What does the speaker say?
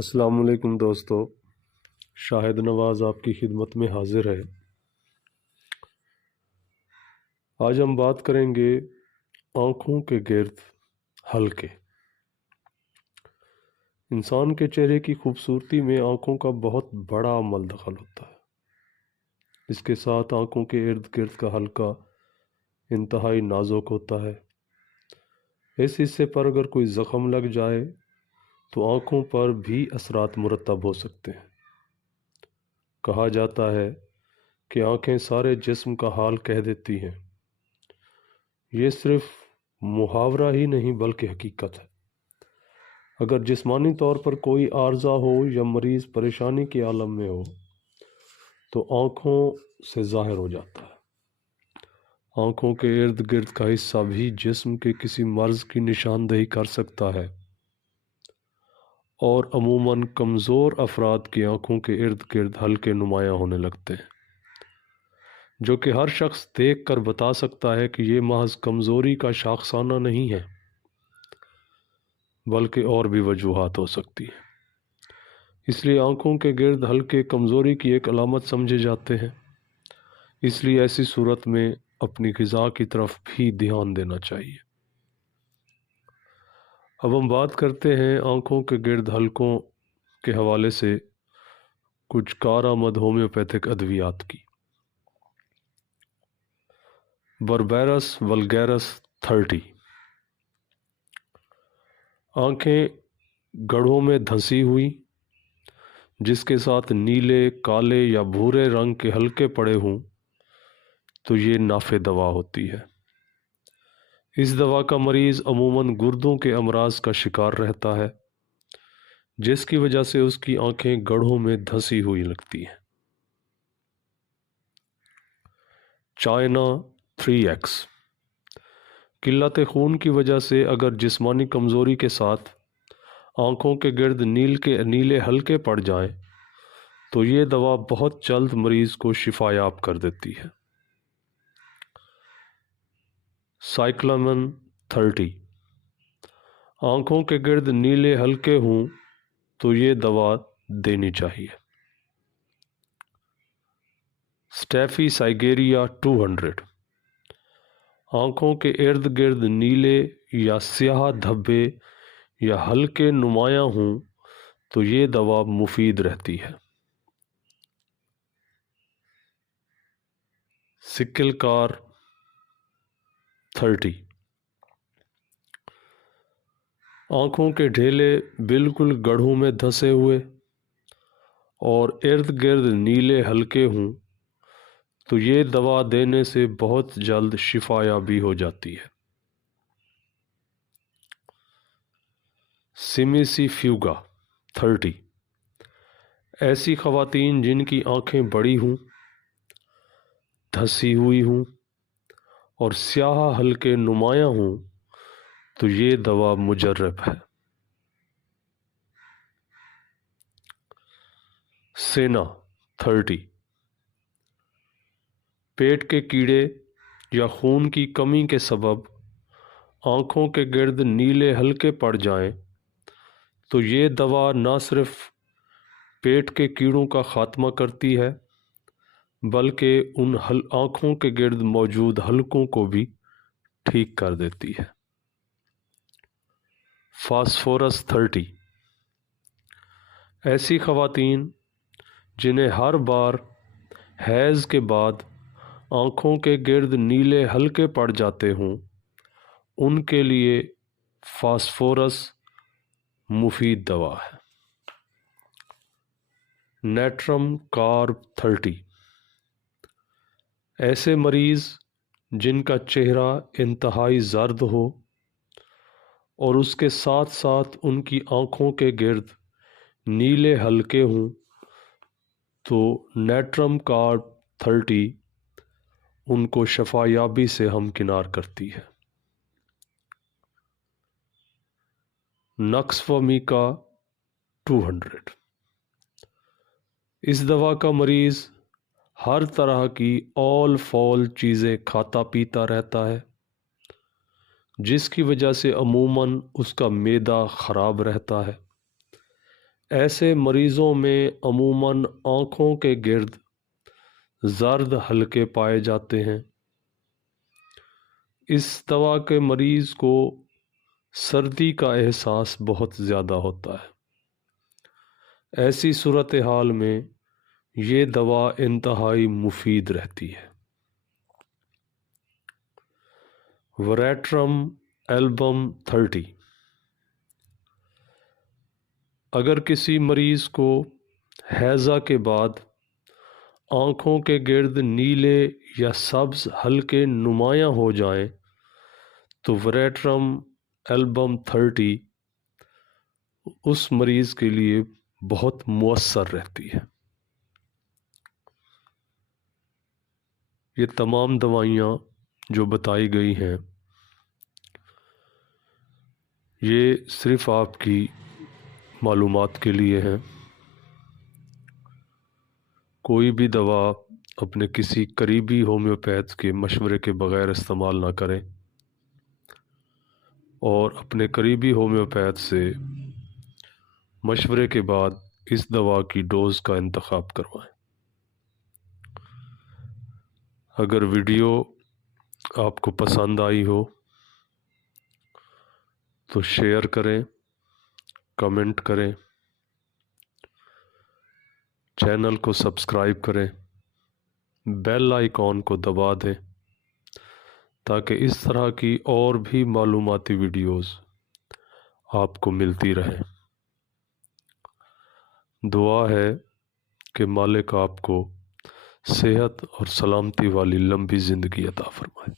السلام علیکم دوستو، شاہد نواز آپ کی خدمت میں حاضر ہے۔ آج ہم بات کریں گے آنکھوں کے گرد حلقے۔ انسان کے چہرے کی خوبصورتی میں آنکھوں کا بہت بڑا عمل دخل ہوتا ہے۔ اس کے ساتھ آنکھوں کے ارد گرد کا حلقہ انتہائی نازک ہوتا ہے۔ اس حصے پر اگر کوئی زخم لگ جائے تو آنکھوں پر بھی اثرات مرتب ہو سکتے ہیں۔ کہا جاتا ہے کہ آنکھیں سارے جسم کا حال کہہ دیتی ہیں۔ یہ صرف محاورہ ہی نہیں بلکہ حقیقت ہے۔ اگر جسمانی طور پر کوئی عارضہ ہو یا مریض پریشانی کے عالم میں ہو تو آنکھوں سے ظاہر ہو جاتا ہے۔ آنکھوں کے ارد گرد کا حصہ بھی جسم کے کسی مرض کی نشاندہی کر سکتا ہے، اور عموماً کمزور افراد کی آنکھوں کے ارد گرد حلقے نمایاں ہونے لگتے ہیں، جو کہ ہر شخص دیکھ کر بتا سکتا ہے کہ یہ محض کمزوری کا شاخسانہ نہیں ہے، بلکہ اور بھی وجوہات ہو سکتی ہیں۔ اس لیے آنکھوں کے گرد حلقے کمزوری کی ایک علامت سمجھے جاتے ہیں۔ اس لیے ایسی صورت میں اپنی غذا کی طرف بھی دھیان دینا چاہیے۔ اب ہم بات کرتے ہیں آنکھوں کے گرد حلقوں کے حوالے سے کچھ کارآمد ہومیوپیتھک ادویات کی۔ بربیرس ولگیرس 30۔ آنکھیں گڑھوں میں دھنسی ہوئی جس کے ساتھ نیلے، کالے یا بھورے رنگ کے حلقے پڑے ہوں تو یہ نافع دوا ہوتی ہے۔ اس دوا کا مریض عموماً گردوں کے امراض کا شکار رہتا ہے، جس کی وجہ سے اس کی آنکھیں گڑھوں میں دھنسی ہوئی لگتی ہیں۔ China 3X۔ قلت خون کی وجہ سے اگر جسمانی کمزوری کے ساتھ آنکھوں کے گرد نیلے حلقے پڑ جائیں تو یہ دوا بہت جلد مریض کو شفا یاب کر دیتی ہے۔ سائکلامن 30۔ آنکھوں کے گرد نیلے حلقے ہوں تو یہ دوا دینی چاہیے۔ سٹیفی سائگیریا 200۔ آنکھوں کے ارد گرد نیلے یا سیاہ دھبے یا حلقے نمایاں ہوں تو یہ دوا مفید رہتی ہے۔ سکل کار 30۔ آنکھوں کے ڈھیلے بالکل گڑھوں میں دھسے ہوئے اور ارد گرد نیلے حلقے ہوں تو یہ دوا دینے سے بہت جلد شفا یابی ہو جاتی ہے۔ سیمیسی فیوگا 30۔ ایسی خواتین جن کی آنکھیں بڑی ہوں، دھسی ہوئی ہوں اور سیاہ حلقے نمایاں ہوں تو یہ دوا مجرب ہے۔ سینا 30۔ پیٹ کے کیڑے یا خون کی کمی کے سبب آنکھوں کے گرد نیلے حلقے پڑ جائیں تو یہ دوا نہ صرف پیٹ کے کیڑوں کا خاتمہ کرتی ہے بلکہ ان آنکھوں کے گرد موجود حلقوں کو بھی ٹھیک کر دیتی ہے۔ فاسفورس 30۔ ایسی خواتین جنہیں ہر بار حیض کے بعد آنکھوں کے گرد نیلے حلقے پڑ جاتے ہوں ان کے لیے فاسفورس مفید دوا ہے۔ نیٹرم کارب 30۔ ایسے مریض جن کا چہرہ انتہائی زرد ہو اور اس کے ساتھ ساتھ ان کی آنکھوں کے گرد نیلے حلقے ہوں تو نیٹرم کارب 30 ان کو شفا یابی سے ہمکنار کرتی ہے۔ نکسومیکا 200۔ اس دوا کا مریض ہر طرح کی اول فول چیزیں کھاتا پیتا رہتا ہے، جس کی وجہ سے عموماً اس کا معدہ خراب رہتا ہے۔ ایسے مریضوں میں عموماً آنکھوں کے گرد زرد حلقے پائے جاتے ہیں۔ اس دوا کے مریض کو سردی کا احساس بہت زیادہ ہوتا ہے۔ ایسی صورتحال میں یہ دوا انتہائی مفید رہتی ہے۔ وریٹرم ایلبم 30۔ اگر کسی مریض کو ہیضہ کے بعد آنکھوں کے گرد نیلے یا سبز حلقے نمایاں ہو جائیں تو وریٹرم ایلبم 30 اس مریض کے لیے بہت مؤثر رہتی ہے۔ یہ تمام دوائیاں جو بتائی گئی ہیں یہ صرف آپ کی معلومات کے لیے ہیں۔ کوئی بھی دوا اپنے کسی قریبی ہومیوپیتھ کے مشورے کے بغیر استعمال نہ کریں، اور اپنے قریبی ہومیوپیتھ سے مشورے کے بعد اس دوا کی ڈوز کا انتخاب کروائیں۔ اگر ویڈیو آپ کو پسند آئی ہو تو شیئر کریں، کمنٹ کریں، چینل کو سبسکرائب کریں، بیل آئیکن کو دبا دیں تاکہ اس طرح کی اور بھی معلوماتی ویڈیوز آپ کو ملتی رہیں۔ دعا ہے کہ مالک آپ کو صحت اور سلامتی والی لمبی زندگی عطا فرمائے۔